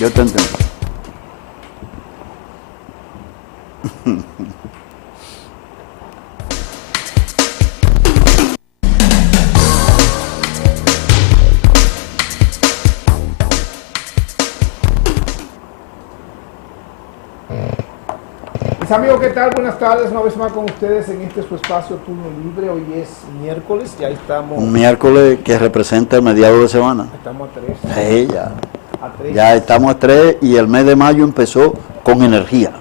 Yo te entiendo. Mis amigos, ¿qué tal? Buenas tardes, una vez más con ustedes en este su espacio Turno Libre. Hoy es miércoles, ya estamos... Un miércoles que representa el mediado de semana. Estamos a 3. Sí, ya estamos a 3 y el mes de mayo empezó con energía.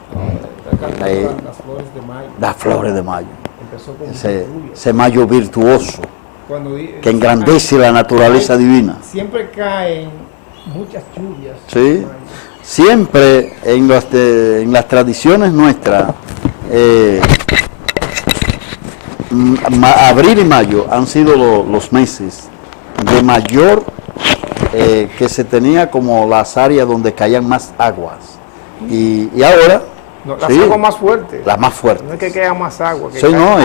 Las flores de mayo. Las flores de mayo. Empezó con ese mayo virtuoso que engrandece la naturaleza divina. Siempre caen muchas lluvias. Sí. Siempre en las tradiciones nuestras, abril y mayo han sido los meses de mayor que se tenía como las áreas donde caían más aguas. Y ahora... No, las aguas más fuertes. Las más fuertes. No es que caiga más agua. Que sí, no,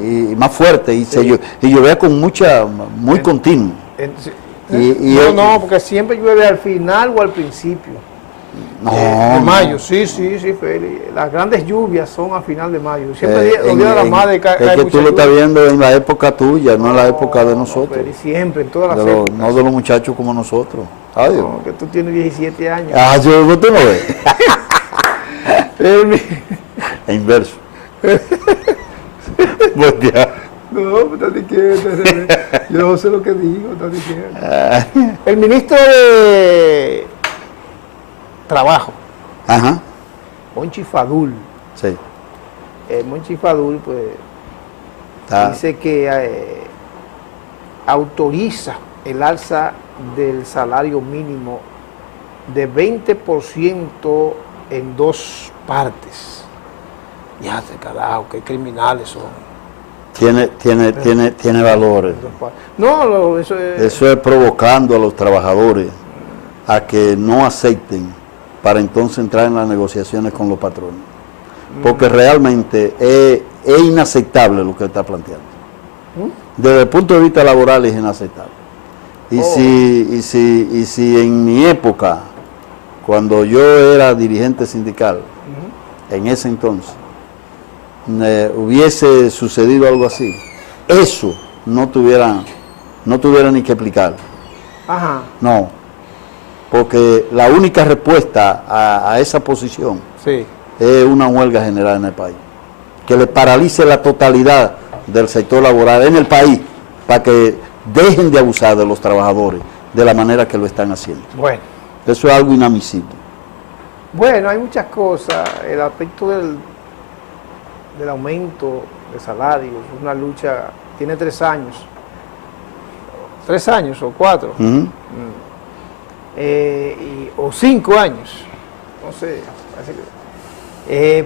y más fuerte. Y, sí. Y llovía con muy continuo. No, porque siempre llueve al final o al principio. No, de mayo, sí, Félix. Las grandes lluvias son a final de mayo. Siempre los días de la madre cae es que tú lo estás viendo en la época tuya, no en la época de nosotros. Félix, siempre, en todas las épocas. No de los muchachos como nosotros. ¿Sabes? No, que tú tienes 17 años. Ah, yo no te lo ves. Es inverso. No, está diciendo. Yo no sé lo que digo, está diciendo. El ministro de Trabajo, ajá, Monchi Fadul. Sí. Monchi Fadul, pues, dice que autoriza el alza del salario mínimo de 20% en 2 partes. Ya te carajo, qué criminales son. Tiene valores. No, eso es provocando a los trabajadores a que no acepten para entonces entrar en las negociaciones con los patrones. Porque realmente es inaceptable lo que está planteando. Desde el punto de vista laboral es inaceptable. Y si en mi época, cuando yo era dirigente sindical, en ese entonces, hubiese sucedido algo así, eso no tuviera ni que explicar. Ajá. No, porque la única respuesta a esa posición es una huelga general en el país, que le paralice la totalidad del sector laboral en el país, para que dejen de abusar de los trabajadores de la manera que lo están haciendo. Bueno. Eso es algo inadmisible. Bueno, hay muchas cosas. El aspecto del aumento de salarios, una lucha, tiene 3 años. 3 años o 4. O 5 años. No sé.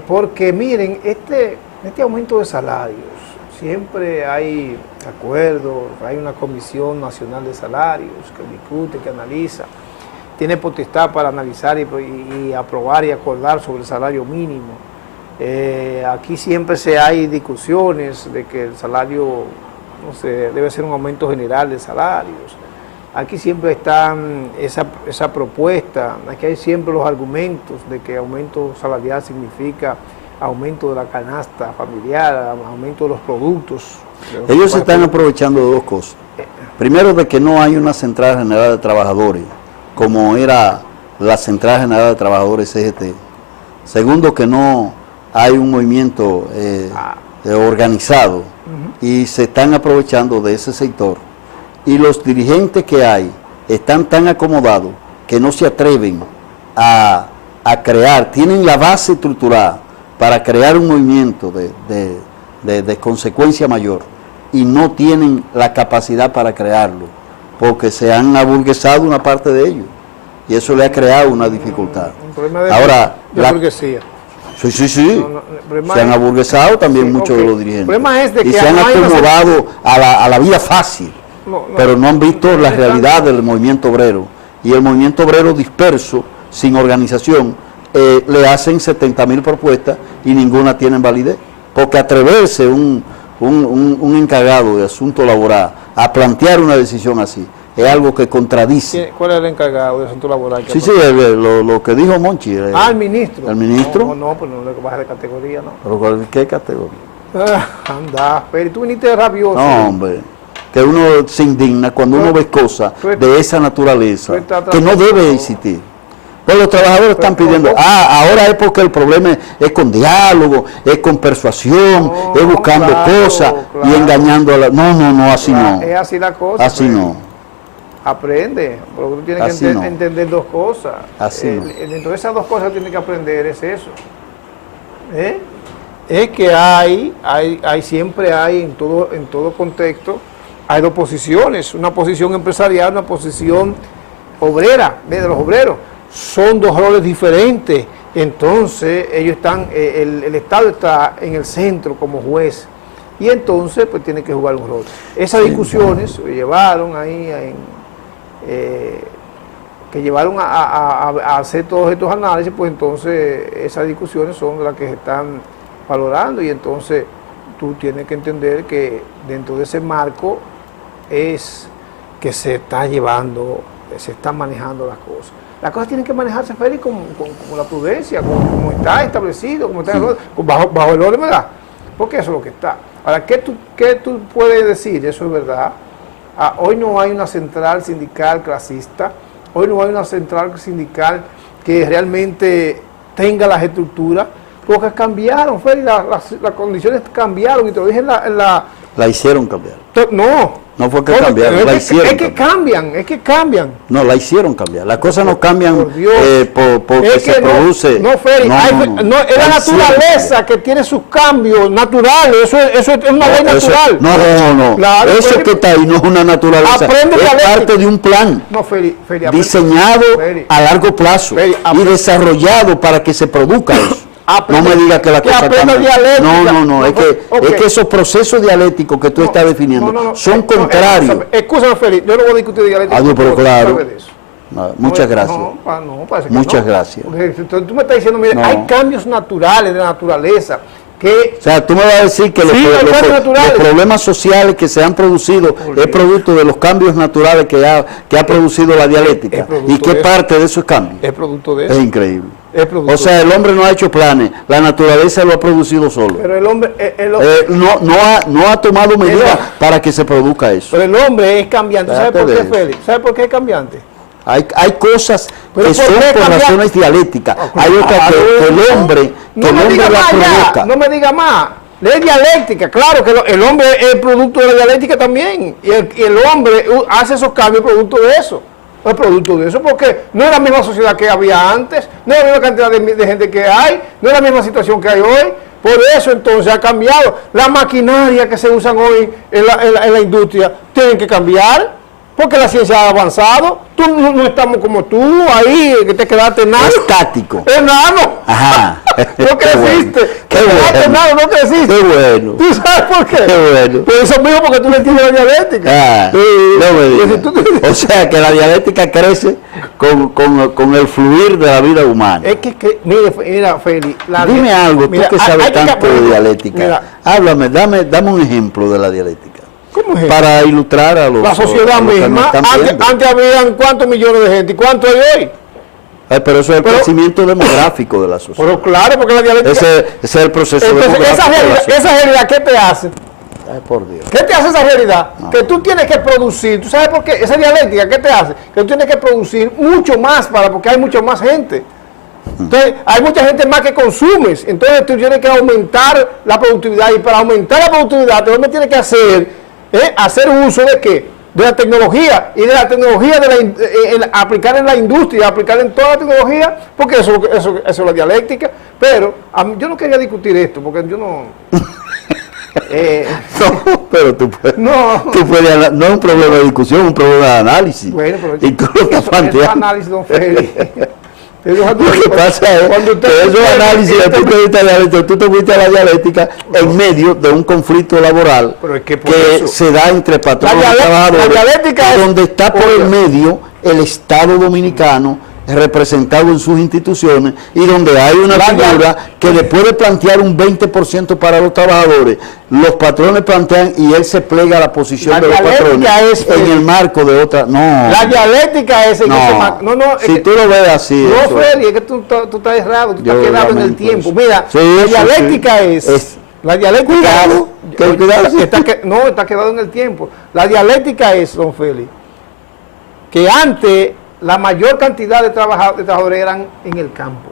Porque miren, este aumento de salarios, siempre hay acuerdos, hay una Comisión Nacional de Salarios que discute, que analiza. Tiene potestad para analizar y aprobar y acordar sobre el salario mínimo. Aquí siempre hay discusiones de que el salario, no sé, debe ser un aumento general de salarios. Aquí siempre están esa propuesta, aquí hay siempre los argumentos de que aumento salarial significa aumento de la canasta familiar, aumento de los productos. Ellos se están aprovechando de 2 cosas. Primero, de que no hay una central general de trabajadores, como era la Central General de Trabajadores CGT. Segundo, que no hay un movimiento organizado y se están aprovechando de ese sector. Y los dirigentes que hay están tan acomodados que no se atreven a crear, tienen la base estructurada para crear un movimiento de consecuencia mayor y no tienen la capacidad para crearlo, porque se han aburguesado una parte de ellos y eso le ha creado una dificultad. Ahora, la burguesía. Sí. Se han aburguesado también muchos de los dirigentes. El problema es de que se han acomodado a la vida fácil, pero no han visto la realidad del movimiento obrero. Y el movimiento obrero disperso, sin organización, le hacen 70.000 propuestas y ninguna tiene validez. Porque atreverse un encargado de asunto laboral a plantear una decisión así es algo que contradice. ¿Cuál es el encargado de asunto laboral? Sí, sí, lo que dijo Monchi. El ministro. ¿El ministro? No, pues no le baja de categoría, ¿no? ¿Pero qué categoría? Anda, pero tú viniste rabioso. No, hombre, que uno se indigna cuando uno ve cosas de esa naturaleza que no debe existir. Pues los trabajadores están pidiendo, ahora es porque el problema es con diálogo, es con persuasión, es buscando cosas y engañando a la... No, así no. Es así la cosa. Así no. Aprende, porque tú tienes que entender dos cosas. Así no. Dentro de esas dos cosas que tienes que aprender es eso. Es que siempre hay en todo contexto, hay dos posiciones, una posición empresarial, una posición obrera, de los obreros. Son dos roles diferentes, entonces ellos están, el Estado está en el centro como juez, y entonces pues tiene que jugar un rol. Esas discusiones se llevaron ahí, que llevaron a hacer todos estos análisis, pues entonces esas discusiones son las que se están valorando, y entonces tú tienes que entender que dentro de ese marco es que se está llevando, se están manejando las cosas. Las cosas tienen que manejarse, Félix, con la prudencia, como está establecido, como está bajo el orden, ¿verdad? Porque eso es lo que está. Ahora, ¿qué tú puedes decir? Eso es verdad. Hoy no hay una central sindical clasista, hoy no hay una central sindical que realmente tenga las estructuras, porque cambiaron, Félix, las condiciones cambiaron, y te lo dije en la... La hicieron cambiar. No fue que cambiaron, la hicieron cambiar. Es que cambian. No, la hicieron cambiar. Las cosas no cambian porque se produce. No, Félix, es la naturaleza que tiene sus cambios naturales. Eso es una ley natural. No. Claro, eso Félix, que está ahí no es una naturaleza. Es parte de un plan diseñado a largo plazo y desarrollado para que se produzca eso. No me digas que la cosa cambia. No, es que esos procesos dialécticos que tú estás definiendo son contrarios. Escúchame, Félix, yo no voy a discutir dialéctica. Pero claro. Muchas gracias. Muchas gracias. Entonces tú me estás diciendo, mira, hay cambios naturales de la naturaleza. O sea, tú me vas a decir que los problemas sociales que se han producido es producto de los cambios naturales que ha producido la dialéctica. ¿Y qué parte de esos cambios? Es producto de eso. Es increíble. O sea, el hombre no ha hecho planes, la naturaleza lo ha producido solo. Pero el hombre... no ha tomado medidas para que se produzca eso. Pero el hombre es cambiante. ¿Sabe por qué, Félix? ¿Sabe por qué es cambiante? Hay cosas que son por razones dialécticas. Hay otras que el hombre la provoca. No me diga más. Ley dialéctica, claro que el hombre es producto de la dialéctica también. Y el hombre hace esos cambios producto de eso. Es producto de eso, porque no es la misma sociedad que había antes, no es la misma cantidad de gente que hay, no es la misma situación que hay hoy. Por eso entonces ha cambiado. La maquinaria que se usan hoy en la industria tienen que cambiar, porque la ciencia ha avanzado. Tú no estamos como tú, ahí, que te quedaste enano. Estático. Enano. Ajá. No creciste. Qué bueno. Enano, no creciste. Qué bueno. ¿Tú sabes por qué? Qué bueno. Pero eso mismo porque tú no entiendes la dialéctica. No me digas. O sea, que la dialéctica crece con el fluir de la vida humana. Es que mira, Félix. Dime algo, tú que sabes tanto de dialética. Mira, háblame, dame un ejemplo de la dialética. ¿Cómo es? Para ilustrar a los... La sociedad misma. Antes habían ¿cuántos millones de gente? ¿Y cuánto hay hoy? Pero eso es el crecimiento demográfico de la sociedad. Pero claro, porque la dialéctica... Ese es el proceso demográfico. Esa realidad, ¿qué te hace? Ay, por Dios. ¿Qué te hace esa realidad? No. Que tú tienes que producir. ¿Tú sabes por qué? Esa dialéctica, ¿qué te hace? Que tú tienes que producir mucho más porque hay mucha más gente. Entonces, hay mucha gente más que consumes. Entonces, tú tienes que aumentar la productividad. Y para aumentar la productividad, tú tienes que hacer uso de ¿qué? De la tecnología, y de la tecnología aplicar en la industria, aplicar en toda la tecnología, porque eso es la dialéctica. Pero yo no quería discutir esto, porque yo no... no, pero tú puedes, no es un problema de discusión, un problema de análisis. Bueno, pero y tú lo estás planteando. Eso análisis, don Félix. Lo que pasa es que esos análisis, tú te fuiste a la dialéctica en medio de un conflicto laboral que se da entre patrones y trabajadores, donde está por el medio el Estado Dominicano representado en sus instituciones y donde hay una figura que le puede plantear un 20% para los trabajadores, los patrones plantean y él se plega a la posición de los patrones en el marco de otra. No. La dialéctica es en ese marco. No, si tú lo ves así. No, Freddy, es que tú estás errado, tú estás quedado en el tiempo. Mira, la dialéctica es la dialéctica. Cuidado, está quedado en el tiempo. La dialéctica es, don Félix, que antes la mayor cantidad de trabajadores eran en el campo.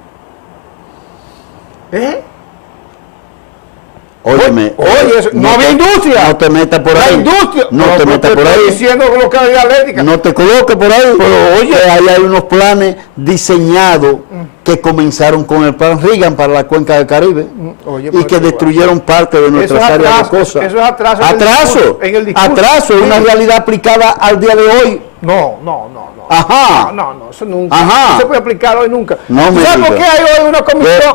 Óyeme, no había industria. No te metas por ahí. La industria. No te metas por ahí. Diciendo lo que es dialéctica. No te coloques por ahí. Pero oye, ahí hay unos planes diseñados que comenzaron con el plan Reagan para la cuenca del Caribe y que destruyeron parte de nuestras áreas de cosas. Eso es atraso. Atraso, es una realidad aplicada al día de hoy. No. Ajá. No, eso nunca. Ajá. No se puede aplicar hoy nunca. ¿Sabes por qué hay hoy una comisión?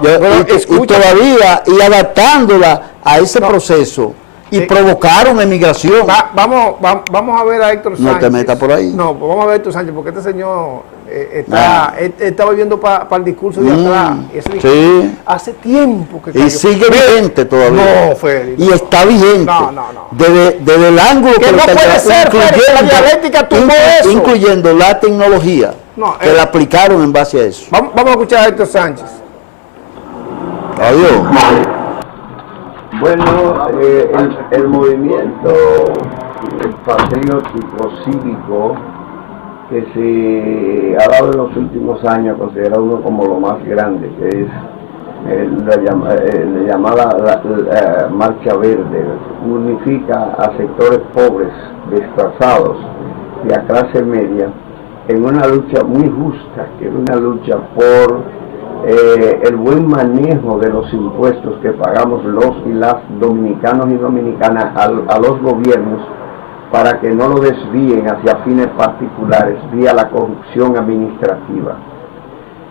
Y todavía, y adaptándola a ese proceso, y provocaron emigración. Vamos a ver a Héctor Sánchez. No te metas por ahí. No, pues vamos a ver a Héctor Sánchez, porque este señor está volviendo para el discurso de atrás. Sí. Hace tiempo que cayó. Y sigue vigente todavía. No, Félix. Y está vigente. No. Desde el ángulo que no puede ser, Félix, la dialéctica tumbó eso. Incluyendo la tecnología que la aplicaron en base a eso. Vamos a escuchar a Héctor Sánchez. Adiós. Bueno, el movimiento patriótico cívico que se ha dado en los últimos años, considerado uno como lo más grande, que es la llamada Marcha Verde, unifica a sectores pobres, desplazados y a clase media en una lucha muy justa, que es una lucha por el buen manejo de los impuestos que pagamos los y las dominicanos y dominicanas a los gobiernos, para que no lo desvíen hacia fines particulares vía la corrupción administrativa.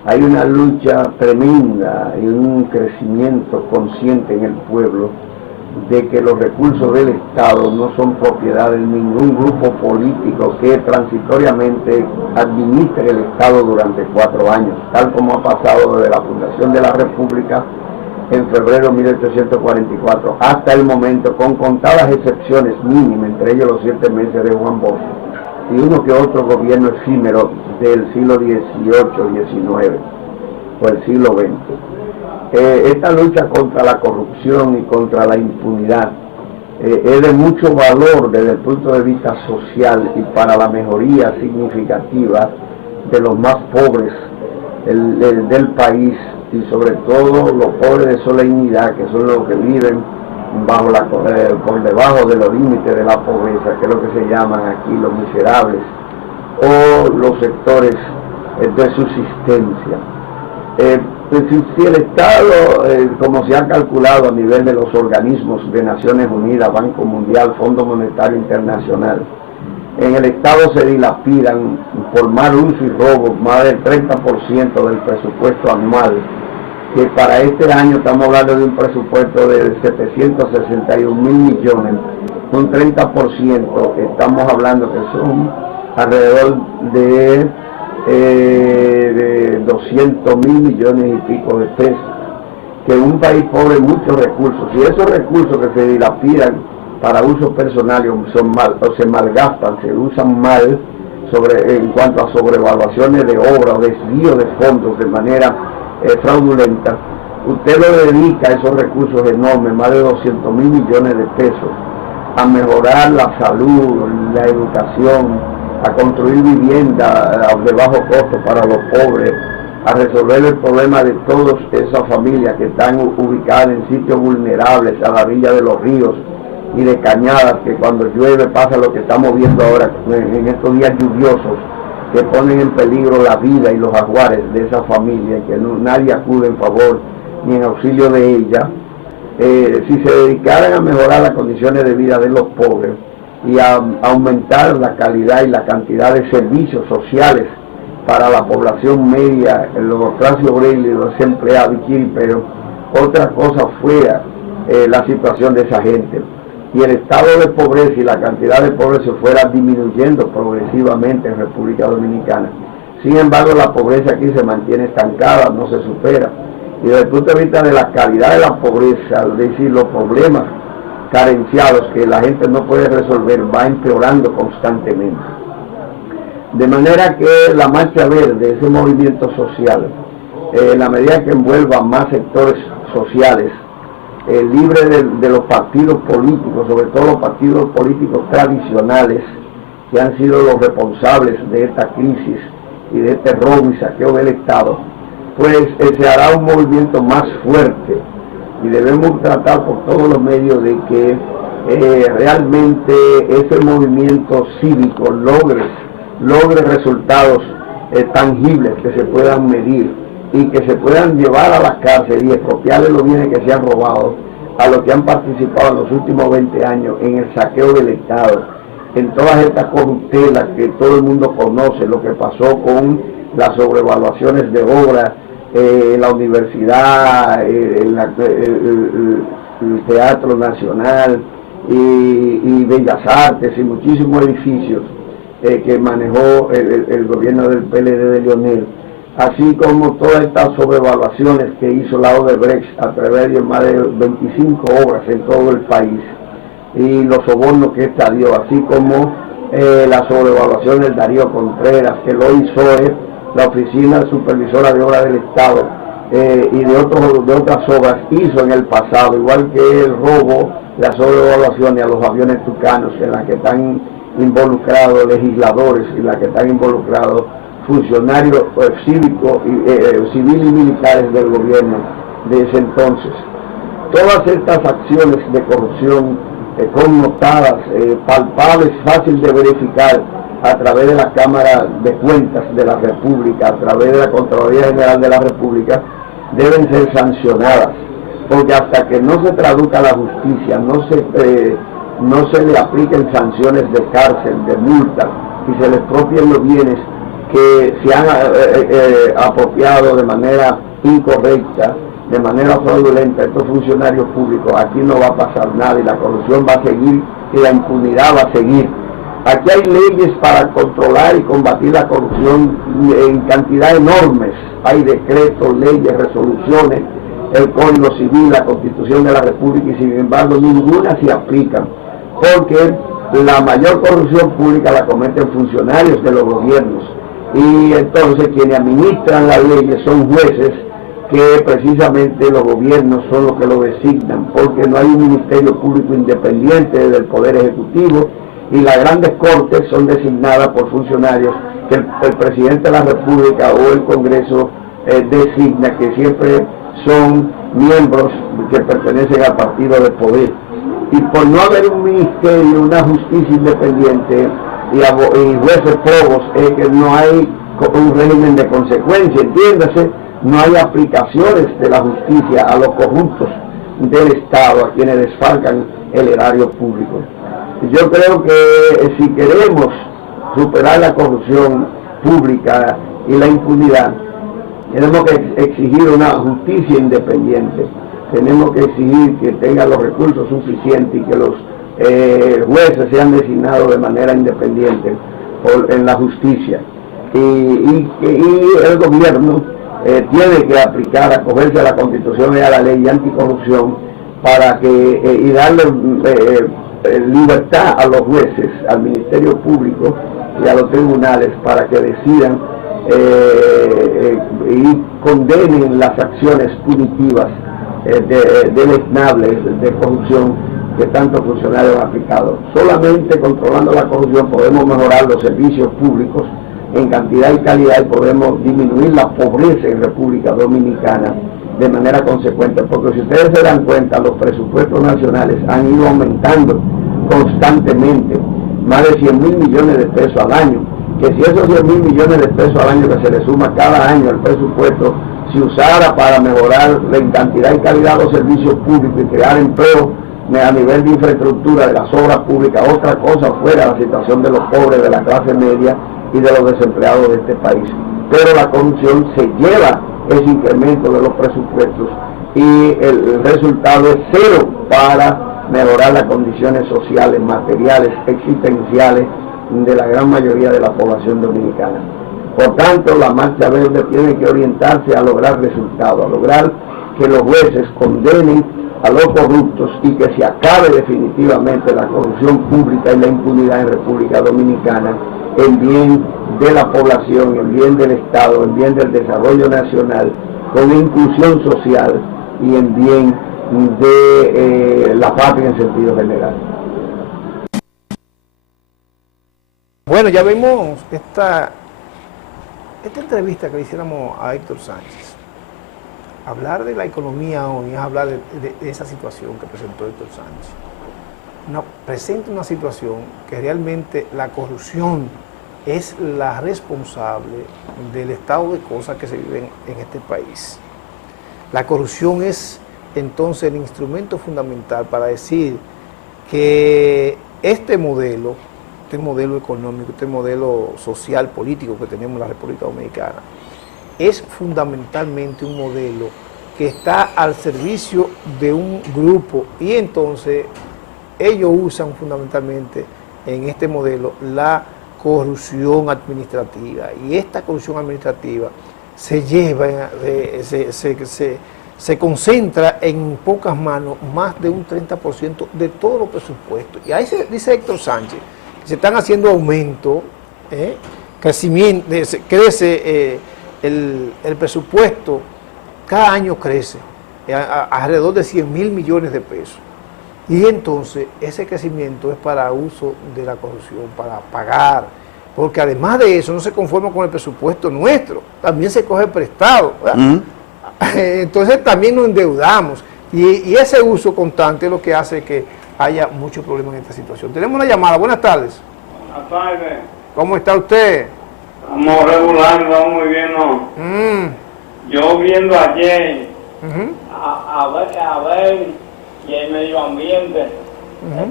Hay una lucha tremenda y un crecimiento consciente en el pueblo de que los recursos del Estado no son propiedad de ningún grupo político que transitoriamente administre el Estado durante 4 años, tal como ha pasado desde la fundación de la República en febrero de 1844 hasta el momento, con contadas excepciones mínimas, entre ellos los 7 meses de Juan Bosch y uno que otro gobierno efímero del siglo XVIII, XIX o el siglo XX. Esta lucha contra la corrupción y contra la impunidad es de mucho valor desde el punto de vista social y para la mejoría significativa de los más pobres del país, y sobre todo los pobres de solemnidad, que son los que viven por debajo de los límites de la pobreza, que es lo que se llaman aquí los miserables, o los sectores de subsistencia. Si el Estado, como se ha calculado a nivel de los organismos de Naciones Unidas, Banco Mundial, Fondo Monetario Internacional, en el Estado se dilapidan por mal uso y robo más del 30% del presupuesto anual, que para este año estamos hablando de un presupuesto de 761 mil millones, un 30%, estamos hablando que son alrededor de 200 mil millones y pico de pesos, que en un país pobre muchos recursos, y esos recursos que se dilapidan para uso personal o se malgastan, se usan mal en cuanto a sobrevaluaciones de obra o desvío de fondos de manera fraudulenta, usted lo dedica a esos recursos enormes, más de 200 mil millones de pesos, a mejorar la salud, la educación, a construir vivienda de bajo costo para los pobres, a resolver el problema de todas esas familias que están ubicadas en sitios vulnerables a la orilla de los ríos y de cañadas, que cuando llueve pasa lo que estamos viendo ahora en estos días lluviosos, que ponen en peligro la vida y los ajuares de esa familia, que nadie acude en favor ni en auxilio de ella. Si se dedicaran a mejorar las condiciones de vida de los pobres y a aumentar la calidad y la cantidad de servicios sociales para la población media, los clases obreras y los empleados y chiriperos, otra cosa fuera la situación de esa gente. Y el estado de pobreza y la cantidad de pobres se fuera disminuyendo progresivamente en República Dominicana, Sin embargo, la pobreza aquí se mantiene estancada, no se supera. Y desde el punto de vista de la calidad de la pobreza, es decir, los problemas carenciados que la gente no puede resolver, va empeorando constantemente. De manera que la Marcha Verde, ese movimiento social, en la medida que envuelva más sectores sociales, libre de los partidos políticos, sobre todo los partidos políticos tradicionales, que han sido los responsables de esta crisis y de este robo y saqueo del Estado, pues se hará un movimiento más fuerte, y debemos tratar por todos los medios de que realmente ese movimiento cívico logre resultados tangibles que se puedan medir y que se puedan llevar a la cárcel y expropiarle los bienes que se han robado a los que han participado en los últimos 20 años en el saqueo del Estado, en todas estas corruptelas que todo el mundo conoce, lo que pasó con las sobrevaluaciones de obras, la universidad, el Teatro Nacional y Bellas Artes y muchísimos edificios que manejó el gobierno del PLD de Leonel, así como todas estas sobrevaluaciones que hizo la Odebrecht a través de más de 25 obras en todo el país, y los sobornos que esta dio, así como la sobrevaluación del Darío Contreras, que lo hizo la Oficina Supervisora de Obras del Estado, y de otras obras hizo en el pasado, igual que el robo, la sobrevaluación a los aviones tucanos, en la que están involucrados legisladores, en la que están involucrados funcionarios cívicos, civiles y militares del gobierno de ese entonces. Todas estas acciones de corrupción connotadas, palpables, fácil de verificar a través de la Cámara de Cuentas de la República, a través de la Contraloría General de la República, deben ser sancionadas, porque hasta que no se traduzca la justicia, no se le apliquen sanciones de cárcel, de multa, y se les expropien los bienes que se han apropiado de manera incorrecta, de manera fraudulenta, estos funcionarios públicos, aquí no va a pasar nada y la corrupción va a seguir y la impunidad va a seguir. Aquí hay leyes para controlar y combatir la corrupción en cantidad enormes. Hay decretos, leyes, resoluciones, el Código Civil, la Constitución de la República, y sin embargo ninguna se aplica, porque la mayor corrupción pública la cometen funcionarios de los gobiernos, y entonces quienes administran las leyes son jueces, que precisamente los gobiernos son los que lo designan, porque no hay un ministerio público independiente del Poder Ejecutivo, y las grandes cortes son designadas por funcionarios que el presidente de la República o el Congreso designa, que siempre son miembros que pertenecen al partido de poder. Y por no haber un ministerio, una justicia independiente y jueces probos, es que no hay un régimen de consecuencia, entiéndase, no hay aplicaciones de la justicia a los corruptos del Estado, a quienes desfalcan el erario público. Yo creo que si queremos superar la corrupción pública y la impunidad, tenemos que exigir una justicia independiente, tenemos que exigir que tengan los recursos suficientes y que los jueces sean designados de manera independiente en la justicia. Y el gobierno tiene que aplicar, acogerse a la Constitución y a la ley anticorrupción para que y darle libertad a los jueces, al Ministerio Público y a los tribunales para que decidan y condenen las acciones punitivas deleznables de corrupción que tantos funcionarios han aplicado. Solamente controlando la corrupción podemos mejorar los servicios públicos en cantidad y calidad, y podemos disminuir la pobreza en República Dominicana de manera consecuente, porque si ustedes se dan cuenta, los presupuestos nacionales han ido aumentando constantemente, más de 100.000 millones de pesos al año, que si esos 100.000 millones de pesos al año que se le suma cada año al presupuesto, si usara para mejorar en cantidad y calidad los servicios públicos y crear empleo a nivel de infraestructura de las obras públicas, otra cosa fuera la situación de los pobres, de la clase media y de los desempleados de este país. Pero la corrupción se lleva ese incremento de los presupuestos y el resultado es cero para mejorar las condiciones sociales, materiales, existenciales de la gran mayoría de la población dominicana. Por tanto, la Marcha Verde tiene que orientarse a lograr resultados, a lograr que los jueces condenen a los corruptos y que se acabe definitivamente la corrupción pública y la impunidad en República Dominicana en bien de la población, en bien del Estado, en bien del desarrollo nacional, con inclusión social y en bien de la patria en sentido general. Bueno, ya vimos esta entrevista que le hiciéramos a Héctor Sánchez. Hablar de la economía hoy es hablar de esa situación que presentó Héctor Sánchez. Presenta una situación que realmente la corrupción es la responsable del estado de cosas que se viven en este país. La corrupción es entonces el instrumento fundamental para decir que este modelo económico, este modelo social, político que tenemos en la República Dominicana, es fundamentalmente un modelo que está al servicio de un grupo y entonces ellos usan fundamentalmente en este modelo la corrupción administrativa y esta corrupción administrativa se lleva, se concentra en pocas manos más de un 30% de todos los presupuestos. Y ahí dice Héctor Sánchez, se están haciendo aumentos, crecimiento, crece el presupuesto, cada año crece, alrededor de 100.000 millones de pesos. Y entonces ese crecimiento es para uso de la corrupción, para pagar, porque además de eso no se conforma con el presupuesto nuestro, también se coge prestado, entonces también nos endeudamos y ese uso constante es lo que hace que haya muchos problemas en esta situación. Tenemos una llamada, buenas tardes. Buenas tardes. ¿Cómo está usted? Estamos regulando, vamos muy bien, ¿no? Yo viendo ayer a ver y el medio ambiente,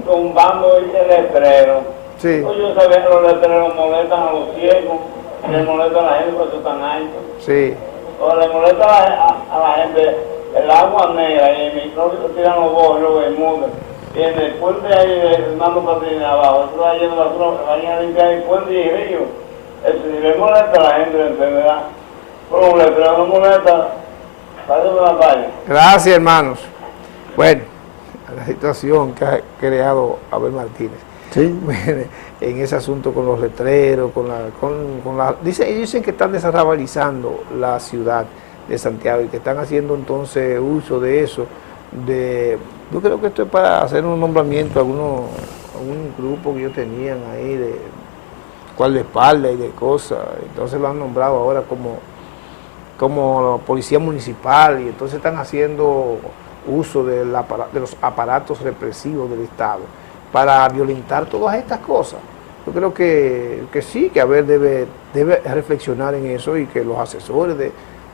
tumbando el letrero. Sí. Pues yo sabía que los letreros molestan a los ciegos, les molestan a la gente porque están altos. Sí. O le molesta a la gente el agua negra y el microbio tiran los borros, los bermudas. Y en el puente ahí de Fernando Patrín abajo, eso va yendo basura, vayan a limpiar el puente y el río. Eso si le molesta a la gente de enfermedad, pero un letrero no molesta, pásame la calle. Gracias, hermanos. Bueno, la situación que ha creado Abel Martínez. Sí. En ese asunto con los letreros, dicen que están desarrabalizando la ciudad de Santiago y que están haciendo entonces uso de eso. Yo creo que esto es para hacer un nombramiento a un grupo que ellos tenían ahí de guardaespaldas y de cosas. Entonces lo han nombrado ahora como policía municipal y entonces están haciendo uso de los aparatos represivos del Estado para violentar todas estas cosas. Yo creo que sí, que Abel debe reflexionar en eso y que los asesores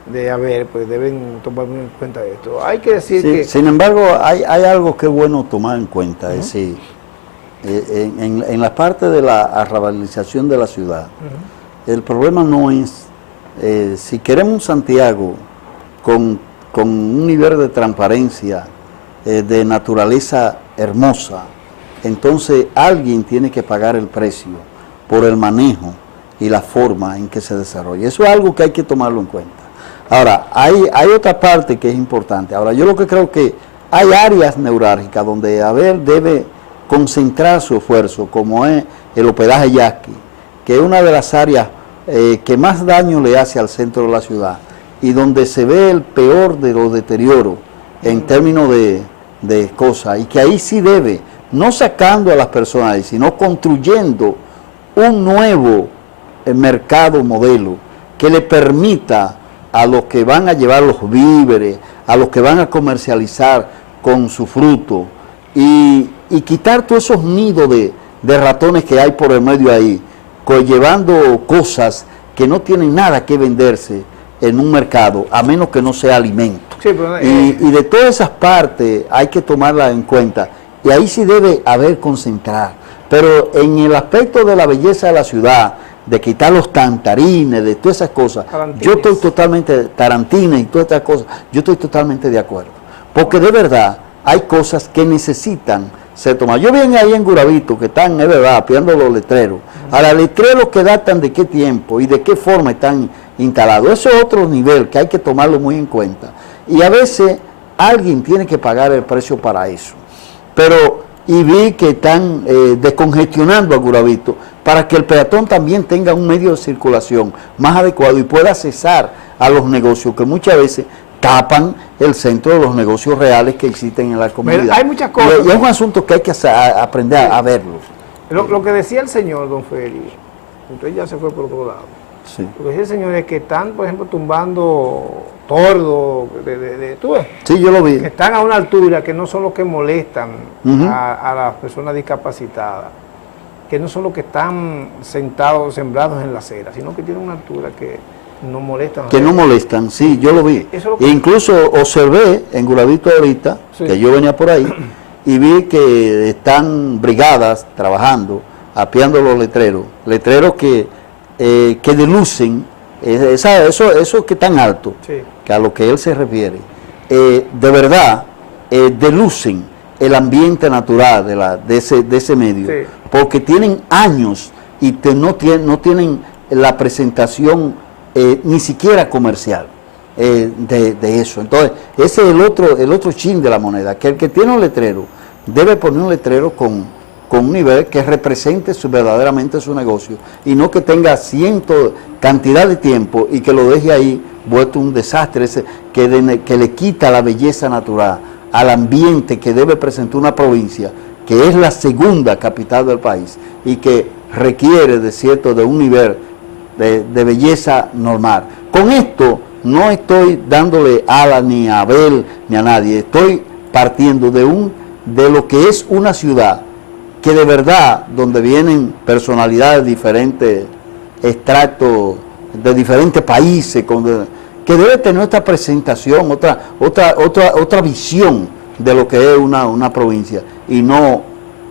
de Abel pues deben tomar en cuenta esto. Hay que decir que... Sin embargo, hay algo que es bueno tomar en cuenta, es decir, en la parte de la arrabalización de la ciudad, el problema no es, si queremos un Santiago con un nivel de transparencia, de naturaleza hermosa, entonces alguien tiene que pagar el precio por el manejo y la forma en que se desarrolla. Eso es algo que hay que tomarlo en cuenta. Ahora, hay otra parte que es importante. Ahora, yo lo que creo que hay áreas neurálgicas donde Abel debe concentrar su esfuerzo, como es el hospedaje Yaqui, que es una de las áreas que más daño le hace al centro de la ciudad y donde se ve el peor de los deterioros en términos de cosas, y que ahí sí debe, no sacando a las personas, sino construyendo un nuevo mercado modelo que le permita a los que van a llevar los víveres, a los que van a comercializar con su fruto y quitar todos esos nidos de ratones que hay por el medio ahí, llevando cosas que no tienen nada que venderse en un mercado, a menos que no sea alimento. Sí, pero, y de todas esas partes hay que tomarlas en cuenta, y ahí sí debe haber concentrar. Pero en el aspecto de la belleza de la ciudad, de quitar los tantarines, de todas esas cosas, yo estoy totalmente, tarantines y todas estas cosas, yo estoy totalmente de acuerdo. Porque de verdad hay cosas que necesitan se toma. Yo vi ahí en Gurabito que están, es verdad, apiando los letreros. Ahora, letreros que datan de qué tiempo y de qué forma están instalados. Eso es otro nivel que hay que tomarlo muy en cuenta. Y a veces alguien tiene que pagar el precio para eso. Pero, y vi que están descongestionando a Gurabito para que el peatón también tenga un medio de circulación más adecuado y pueda accesar a los negocios que muchas veces tapan el centro de los negocios reales que existen en la comunidad. Hay muchas cosas. Y es un asunto que hay que aprender a verlo. Lo que decía el señor, don Félix, entonces ya se fue por otro lado. Sí. Lo que decía el señor es que están, por ejemplo, tumbando tordos, ¿tú ves? Sí, yo lo vi. Que están a una altura que no son los que molestan Ujú. a las personas discapacitadas, que no son los que están sentados, sembrados en la acera, sino que tienen una altura que no molestan. Que no molestan, sí, yo lo vi. Eso es lo que- E incluso observé en Gurabito ahorita, Sí. que yo venía por ahí, y vi que están brigadas trabajando, apiando los letreros que delucen, eso que tan alto, Sí. que a lo que él se refiere, de verdad, delucen el ambiente natural de ese medio, Sí. porque tienen años y no tienen la presentación ni siquiera comercial de eso. Entonces, ese es el otro chin de la moneda, que el que tiene un letrero debe poner un letrero con un nivel que represente verdaderamente su negocio y no que tenga cantidad de tiempo y que lo deje ahí vuelto un desastre, que le quita la belleza natural al ambiente que debe presentar una provincia que es la segunda capital del país y que requiere de un nivel de belleza normal. Con esto no estoy dándole ala ni a Abel ni a nadie, estoy partiendo de lo que es una ciudad que de verdad, donde vienen personalidades de diferentes extractos, de diferentes países, que debe tener esta presentación, otra visión de lo que es una provincia y no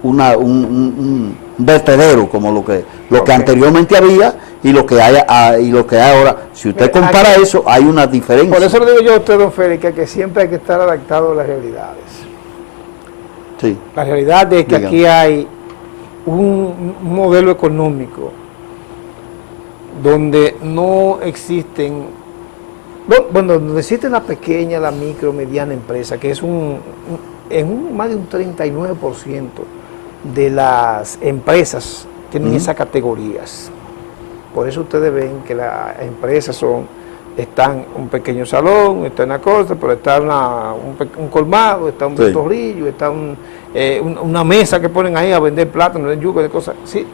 un vertedero como lo que anteriormente había y lo que hay ahora. Si usted compara eso, hay una diferencia. Por eso le digo yo a usted, don Félix, que siempre hay que estar adaptado a las realidades. Sí. La realidad es que Dígame. aquí hay un modelo económico donde no existen, donde existe la pequeña, la micro, mediana empresa, que es más de un 39% de las empresas tienen esas categorías. Por eso ustedes ven que las empresas están un pequeño salón, está una cosa, pero está un colmado, está un Sí. torrillo, está una mesa que ponen ahí a vender plátanos, de yuca, de cosas así.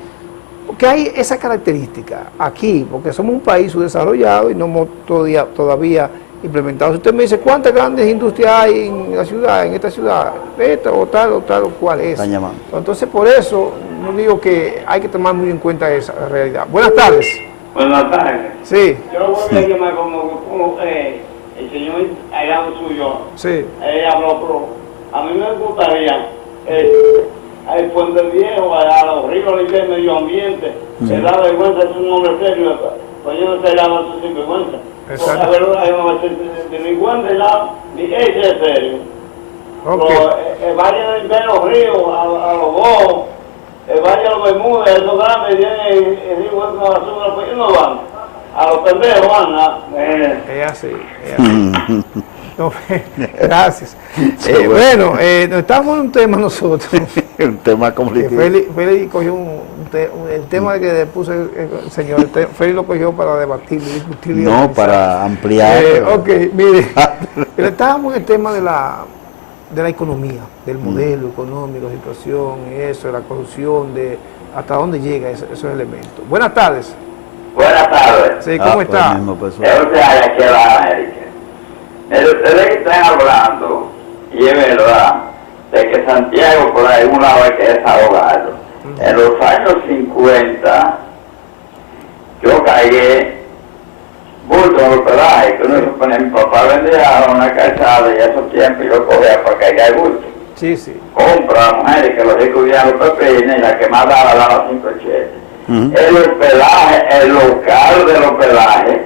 Porque hay esa característica aquí, porque somos un país subdesarrollado y no hemos todavía implementado. Si usted me dice, ¿cuántas grandes industrias hay en la ciudad, en esta ciudad? Esta o tal, ¿cuál es? Están llamando. Entonces, por eso, no digo que hay que tomar muy en cuenta esa realidad. Buenas tardes. Buenas tardes. Sí, Yo lo voy a llamar como el señor allá suyo. sí. Habló, pero a mí me gustaría el Puente Viejo, a los ríos del medio ambiente, se da vergüenza, es un hombre serio, pues yo no sé nada más sin vergüenza. Exacto. A ver, de ningún lado, ni ese es serio. Ok. Vayan de los ríos, a los bojos, vayan a los Bermudas, esos grandes, tienen el río con basura, pues ellos no van. A los pendejos van Es así, es así. No, gracias. Bueno, nos estamos en un tema nosotros. Un tema Que complicado. Félix cogió el tema que le puso el señor, Félix lo cogió para debatir, discutir. y No, analizar. para ampliar. Ok, mire, pero estábamos en el tema de la economía, del modelo económico, situación, y eso, de la corrupción, de hasta dónde llega esos elementos. Buenas tardes. Buenas tardes. Sí, ¿cómo está? Pues, Yo te hay aquí en la América. Mire, ustedes que están hablando, y es verdad, de que Santiago por ahí un lado hay que desahogarlo. En los años 50, yo caí bulto en los pelajes, que uno se pone, mi papá vendía una calzada y esos tiempos yo cogía para cargar bulto. Sí, sí. Compra a mujeres que los recogían los pepines y la que más daba 5 el local de los pelajes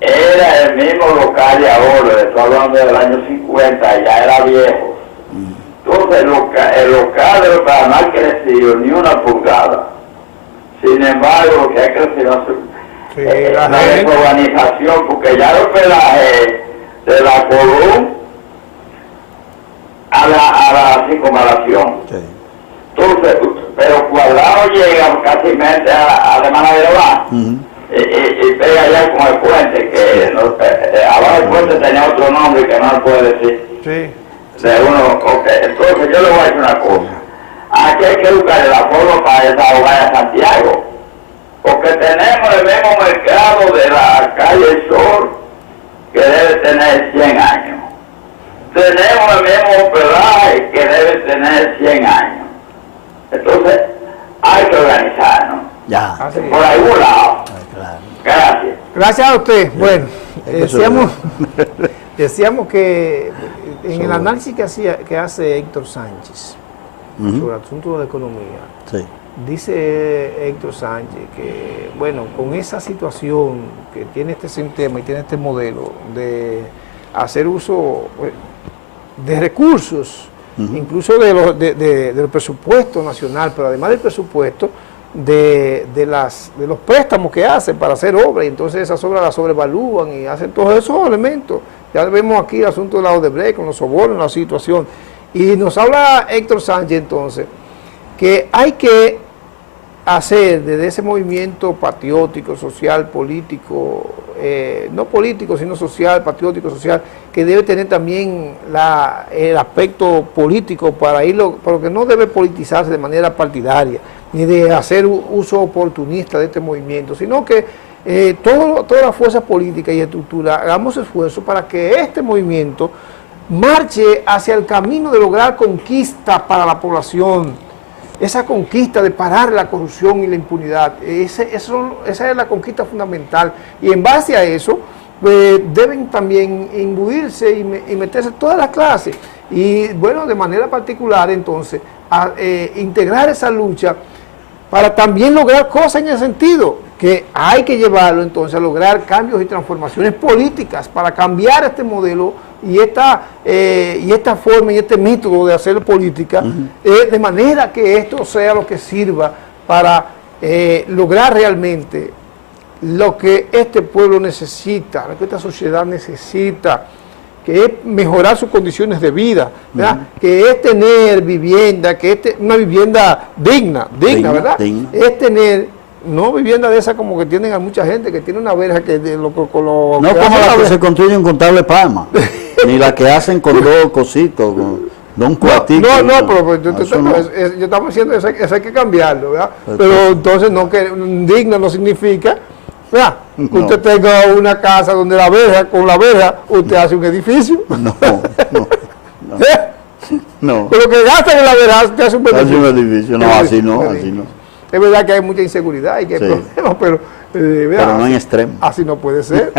era el mismo local de ahora, estoy hablando del año 50, ya era viejo. Entonces el local de los no ha crecido ni una pulgada. Sin embargo, lo que ha crecido es la urbanización, porque ya el hospedaje de la Colón a la circunvalación. Sí. Entonces, pero Cuadrado llega casi a la mano de la y pega allá con el puente, que ahora el puente tenía otro nombre que no se puede decir. Sí. De uno, okay. Entonces yo le voy a decir una cosa. Aquí hay que buscar la forma para desahogar a Santiago, porque tenemos el mismo mercado de la calle Sol que debe tener 100 años. Tenemos el mismo hospedaje que debe tener 100 años. Entonces hay que organizarnos. Ya. Por algún lado. Claro. Gracias. Gracias a usted. Bueno, Eso decíamos que en el análisis que hace Héctor Sánchez sobre el asunto de la economía, Sí. dice Héctor Sánchez que, bueno, con esa situación que tiene este sistema y tiene este modelo de hacer uso de recursos, incluso del presupuesto nacional, pero además del presupuesto, de los préstamos que hacen para hacer obras, y entonces esas obras las sobrevalúan y hacen todos esos elementos. Ya vemos aquí el asunto de la Odebrecht, con los sobornos, la situación. Y nos habla Héctor Sánchez entonces, que hay que hacer desde ese movimiento patriótico, social, político, no político, sino social, patriótico, social, que debe tener también el aspecto político para irlo, pero que no debe politizarse de manera partidaria, ni de hacer uso oportunista de este movimiento, sino que todas las fuerzas políticas y estructuras hagamos esfuerzo para que este movimiento marche hacia el camino de lograr conquistas para la población, esa conquista de parar la corrupción y la impunidad. Esa es la conquista fundamental, y en base a eso deben también imbuirse y meterse todas las clases, y bueno, de manera particular entonces integrar esa lucha para también lograr cosas en el sentido que hay que llevarlo entonces a lograr cambios y transformaciones políticas para cambiar este modelo y esta forma y este método de hacer política, de manera que esto sea lo que sirva para lograr realmente lo que este pueblo necesita, lo que esta sociedad necesita, que es mejorar sus condiciones de vida, ¿verdad? Que es tener vivienda, una vivienda digna, ¿verdad? Digna. Es tener, no vivienda de esa como que tienen a mucha gente, que tiene una verja que No como la que se construye en Contable Palma, ni la que hacen con dos cositos, con un cuartito. Pero yo estaba diciendo eso hay que cambiarlo, ¿verdad? Pero entonces no, que digna no significa, ¿verdad? Que usted tenga una casa donde con la verja usted hace un edificio. No. Pero que gastan en la verja usted hace un edificio. No, así no. Es verdad que hay mucha inseguridad y que hay problemas, pero no en extremo. Así no puede ser.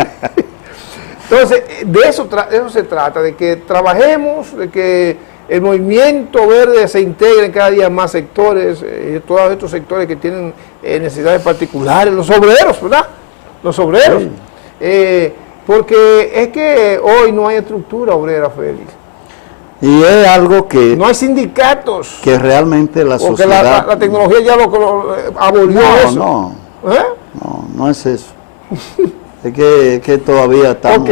Entonces, de eso se trata, de que trabajemos, de que el movimiento verde se integre en cada día más sectores, todos estos sectores que tienen necesidades particulares, los obreros, ¿verdad? Los obreros. Sí. Porque es que hoy no hay estructura obrera, Félix. Y es algo que... No hay sindicatos. Que realmente la sociedad... Porque la tecnología ya lo abolió eso. No es eso. Es que todavía estamos...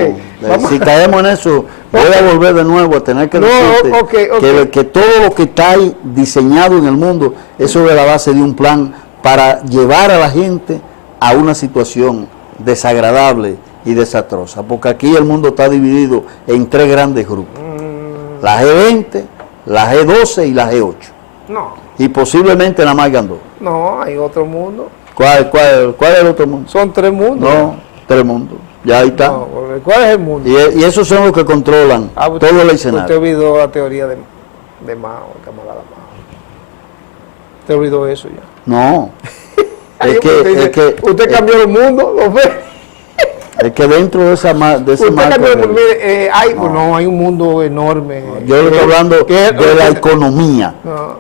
Si caemos en eso, voy a volver de nuevo a tener que decirte que todo lo que está ahí diseñado en el mundo es sobre la base de un plan para llevar a la gente a una situación desagradable y desastrosa. Porque aquí el mundo está dividido en 3 grandes grupos. La G20, la G12 y la G8. No. Y posiblemente la más grande. No, hay otro mundo. ¿Cuál es el otro mundo? Son 3 mundos. No, 3 mundos. Ya ahí está. No, ¿cuál es el mundo? Y esos son los que controlan todo el escenario. Usted olvidó la teoría de Mao, el camarada Mao. Usted olvidó eso ya. No. Usted cambió el mundo, ¿lo ve? Es que dentro de ese marco... Mire, hay un mundo enorme. Yo le estoy hablando de la economía.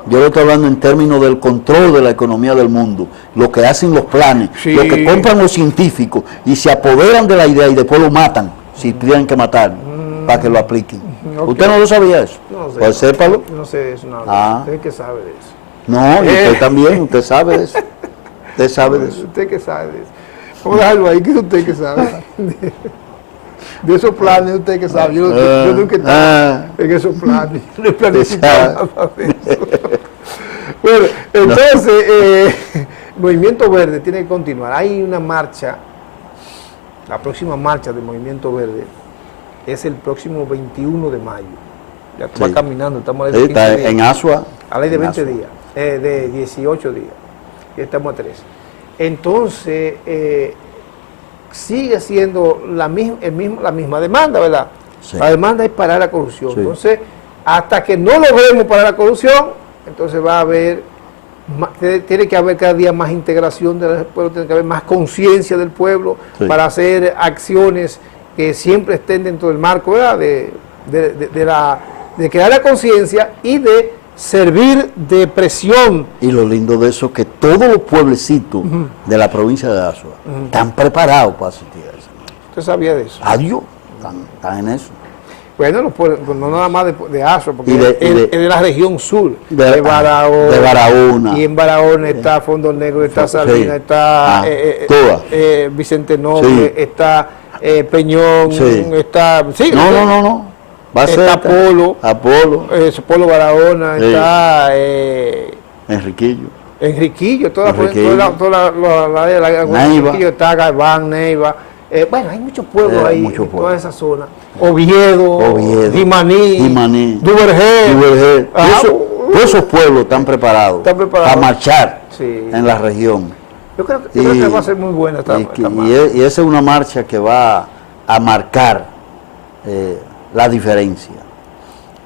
Yo le estoy hablando en términos del control de la economía del mundo. Lo que hacen los planes, lo que compran los científicos y se apoderan de la idea y después lo matan, si tienen que matar, para que lo apliquen. Ok. ¿Usted no lo sabía eso? No sé. Pues sépalo. No sé de eso, no. Ah. ¿Usted qué sabe de eso? No, y usted también, usted sabe de eso. Usted sabe de eso. ¿Usted qué sabe de eso? Vamos a dejarlo ahí, que usted que sabe. De esos planes, usted que sabe. Yo nunca he estado en esos planes. No he planificado nada de eso. Bueno, entonces, Movimiento Verde tiene que continuar. Hay una marcha, la próxima marcha del Movimiento Verde es el próximo 21 de mayo. Ya va caminando, estamos a la ley de 15 Está días. en Asua. A la ley de en 20 Asua. días, de 18 días. Ya estamos a 3. Entonces, sigue siendo la misma demanda, ¿verdad? Sí. La demanda es parar la corrupción. Sí. Entonces, hasta que no logremos parar la corrupción, entonces va a haber, tiene que haber cada día más integración del pueblo, tiene que haber más conciencia del pueblo para hacer acciones que siempre estén dentro del marco, ¿verdad? De crear la conciencia y de servir de presión. Y lo lindo de eso es que todos los pueblecitos de la provincia de Asua están preparados para asistir a eso. ¿Usted sabía de eso? Adiós, están en eso. Bueno, no nada más de Asua, porque es de la región sur, de Barahona. Y en Barahona está Fondo Negro, está Salinas, está Vicente Noble, está Peñón, está... Sí, no. Va a ser Apolo, Polo Barahona, está Enriquillo, toda la Neiva. está Galván, Neiva. Bueno, hay muchos pueblos ahí, muchos en pueblos. toda esa zona. Oviedo, Jimaní, Duvergé. Todos esos pueblos están preparados para marchar en la región. Yo creo que va a ser muy buena esta marcha. Y esa es una marcha que va a marcar la diferencia.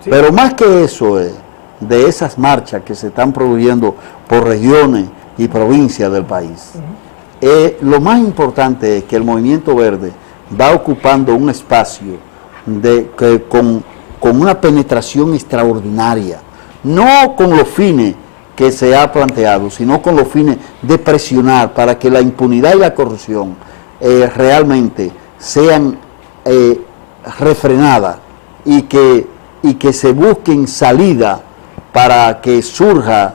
Sí. Pero más que eso, de esas marchas que se están produciendo por regiones y provincias del país, lo más importante es que el Movimiento Verde va ocupando un espacio con una penetración extraordinaria, no con los fines que se ha planteado, sino con los fines de presionar para que la impunidad y la corrupción realmente sean refrenadas y que se busquen salida para que surja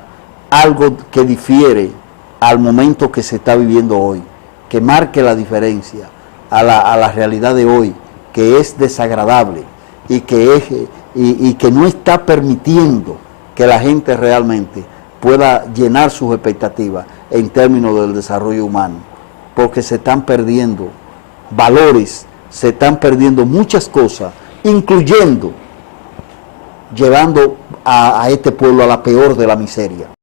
algo que difiere al momento que se está viviendo hoy, que marque la diferencia a la realidad de hoy, que es desagradable y que no está permitiendo que la gente realmente pueda llenar sus expectativas en términos del desarrollo humano, porque se están perdiendo valores, se están perdiendo muchas cosas, incluyendo llevando a este pueblo a la peor de la miseria.